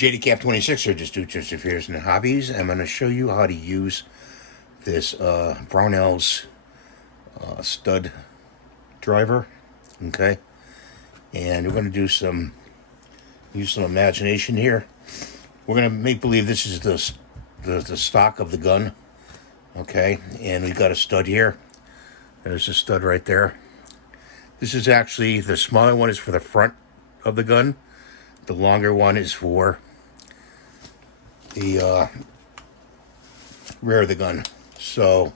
JDCap26 here, just do tips of fears and hobbies. I'm going to show you how to use this Brownells stud driver. Okay, and we're going to use some imagination here. We're going to make believe this is the stock of the gun. Okay, and we've got a stud here. There's a stud right there. This is actually, the smaller one is for the front of the gun. The longer one is for the rear of the gun. So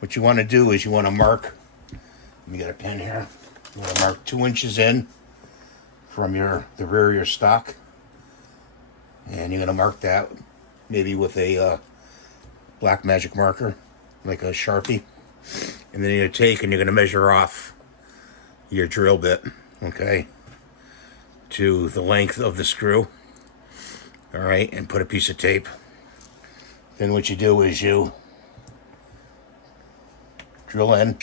what you want to do is you want to mark, let me get a pen here. You want to mark 2 inches in from the rear of your stock. And you're going to mark that maybe with a black magic marker, like a Sharpie. And then you're going to take and you're going to measure off your drill bit, okay, to the length of the screw. All right, and put a piece of tape. Then what you do is you drill in.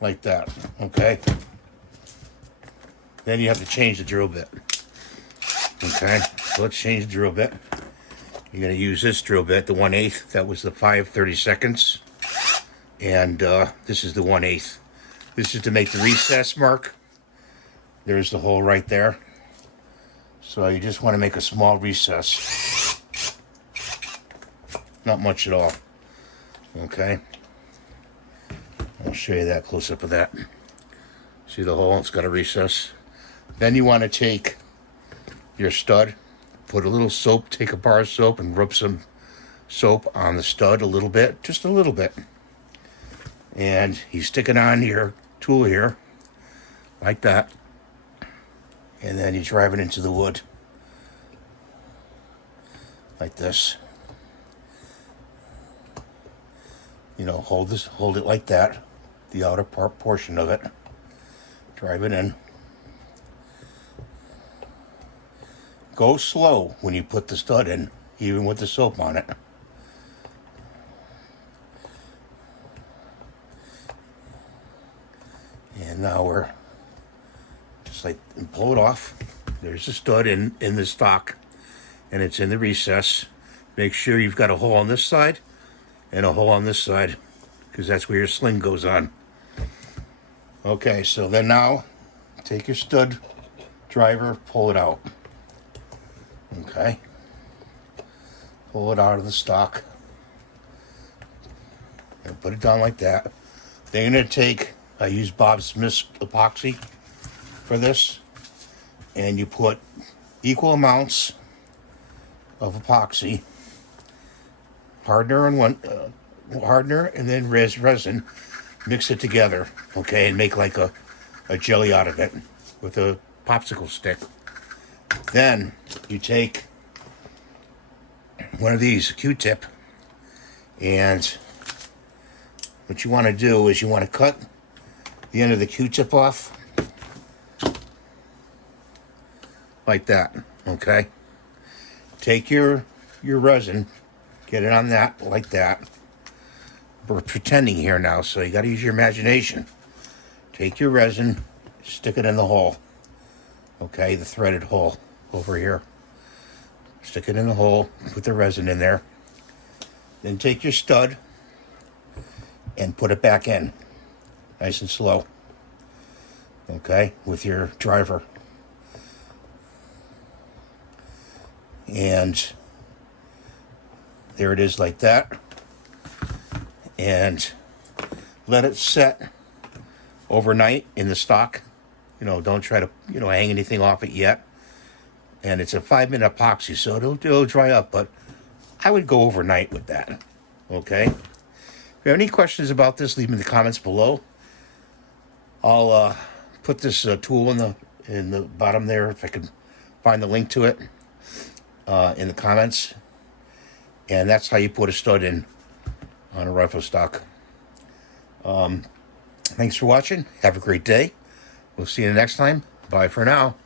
Like that, okay? Then you have to change the drill bit. Okay, so let's change the drill bit. You're going to use this drill bit, the 1/8. That was the 5/32. And this is the 1/8. This is to make the recess mark. There's the hole right there. So you just want to make a small recess. Not much at all. Okay. I'll show you that close up of that. See the hole? It's got a recess. Then you want to take your stud, put a little soap, take a bar of soap and rub some soap on the stud a little bit, just a little bit. And you stick it on your tool here, like that. And then you drive it into the wood, like this. You know, hold it like that, the outer portion of it. Drive it in. Go slow when you put the stud in, even with the soap on it. And now we're just like, and pull it off. There's the stud in the stock, and it's in the recess. Make sure you've got a hole on this side and a hole on this side, because that's where your sling goes on. Okay, so then now take your stud driver, pull it out. Okay, pull it out of the stock and put it down like that. Then you're going to take, I use Bob Smith's epoxy for this, and you put equal amounts of epoxy, hardener and then resin, mix it together, okay, and make like a jelly out of it with a popsicle stick. Then you take one of these, a Q-tip, and what you want to do is you want to cut the end of the Q-tip off like that, okay? Take your resin, get it on that like that. We're pretending here now, so you got to use your imagination. Take your resin, stick it in the hole, okay, the threaded hole over here. Stick it in the hole, put the resin in there. Then take your stud and put it back in, nice and slow, okay, with your driver. And there it is like that. And let it set overnight in the stock. You know, don't try to, hang anything off it yet. And it's a 5-minute epoxy, so it'll dry up, but I would go overnight with that, okay? If you have any questions about this, leave them in the comments below. I'll put this tool in the bottom there, if I can find the link to it, in the comments. And that's how you put a stud in on a rifle stock. Thanks for watching. Have a great day. We'll see you next time. Bye for now.